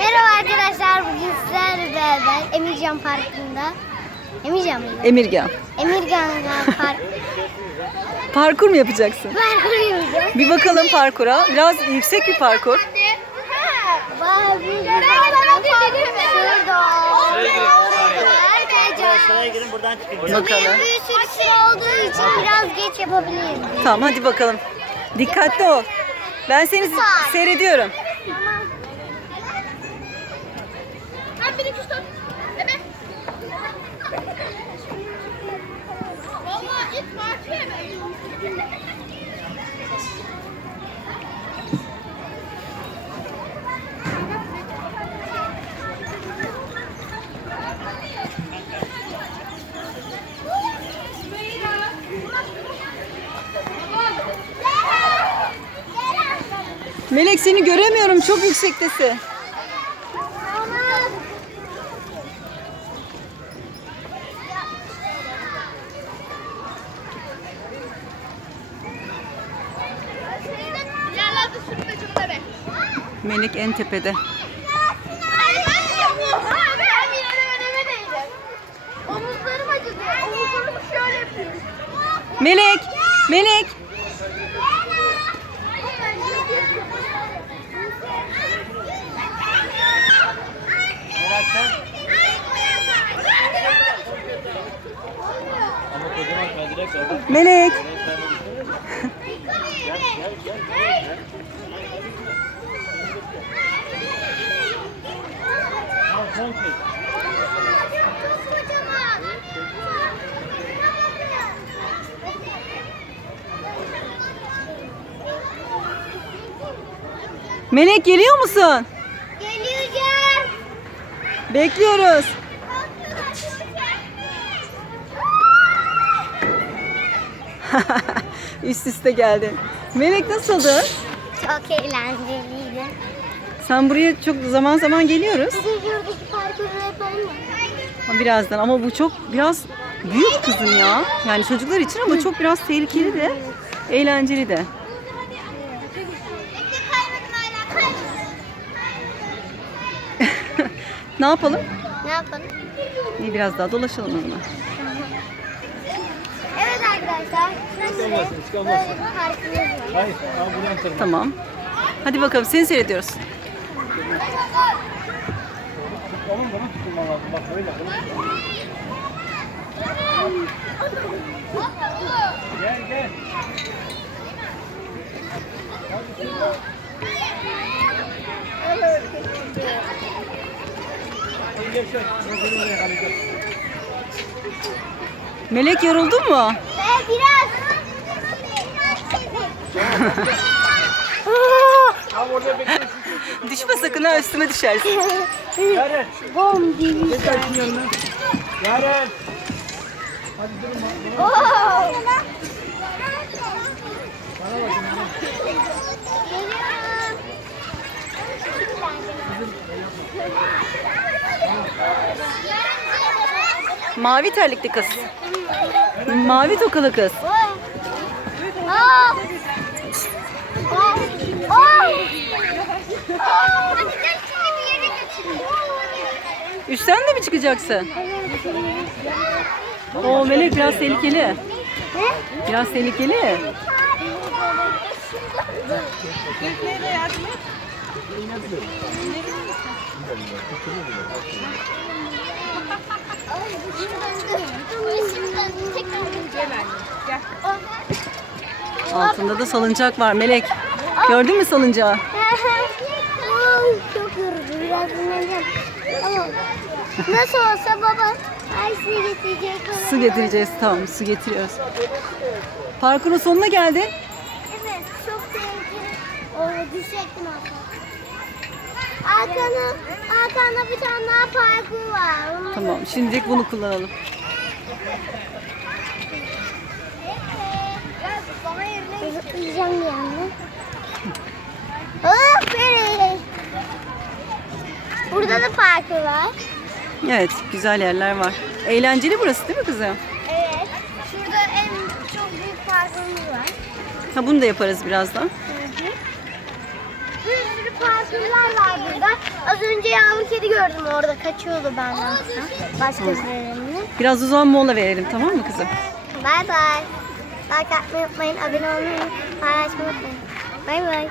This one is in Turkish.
Merhaba arkadaşlar. Bugün sizlerle beraber Emircan Parkı'nda Emircan mıydı? Emirgan. Emirgan Park Parkur mu yapacaksın? parkuru yapacağız. Bir bakalım parkura. Biraz yüksek bir parkur. Vay bir Şurada. Sıraya girin buradan çıkın. Bakalım. Bir sürü olduğu için biraz geç yapabiliriz. Tamam hadi bakalım. Dikkatli ol. Ben seni seyrediyorum. Melek seni göremiyorum. Çok yüksektesin. Melek en tepede. Melek! Melek! Melek! Melek geliyor musun? Geleceğim. Bekliyoruz. Üst üste geldin. Melek nasıldı? Çok eğlenceliydi. Sen buraya çok zaman zaman geliyoruz. Parkuru yapalım mı? Birazdan ama bu çok biraz büyük kızım ya. Yani çocuklar için ama çok biraz tehlikeli de eğlenceli de. Ne yapalım? Ne yapalım? İyi biraz daha dolaşalım o zaman. Arkadaşlar. Şimdi böyle bir parkımız var. Hayır. Al buradan tırman. Tamam. Hadi bakalım seni seyrediyoruz. Tamam bunu tutulman lazım. Bak böyle. Gel gel. Gel şöyle. Gel, kalacağız. Melek yoruldun mu? Ve biraz. Düşme sakın ha üstüme düşersin. Yaren. Bom gibi. Geç karşının yanına. Yaren. Hadi durun. Bana bakın. Mavi terlikli kız. Mavi tokalı kız. Üstten de mi çıkacaksın? Oo Melek biraz tehlikeli. Biraz tehlikeli. Altında da salıncak var Melek. Gördün mü salıncağı? Çok yorucu biraz dinleneceğim. Nasıl olsa baba ay su getirecek. bana. Su getireceğiz tamam su getiriyoruz. Parkurun sonuna geldin. Evet çok tehlikeli. Düşecektim aslında. Arkana, arkanda bir tane daha parkur var. Tamam şimdilik bunu kullanalım. Hop nereye? Burada da parkur var. Evet güzel yerler var. Eğlenceli burası değil mi kızım? Evet. Şurada en çok büyük parkurumuz var. Ha bunu da yaparız birazdan. Sürü parkurlar var burada. Az önce yavru kedi gördüm orada. Kaçıyordu benden. Başka birilerinin. Biraz o zaman mola verelim tamam mı kızım? Bay bay. Like atmayı unutmayın. Abone olmayı, paylaşmayı unutmayın. Bay bay.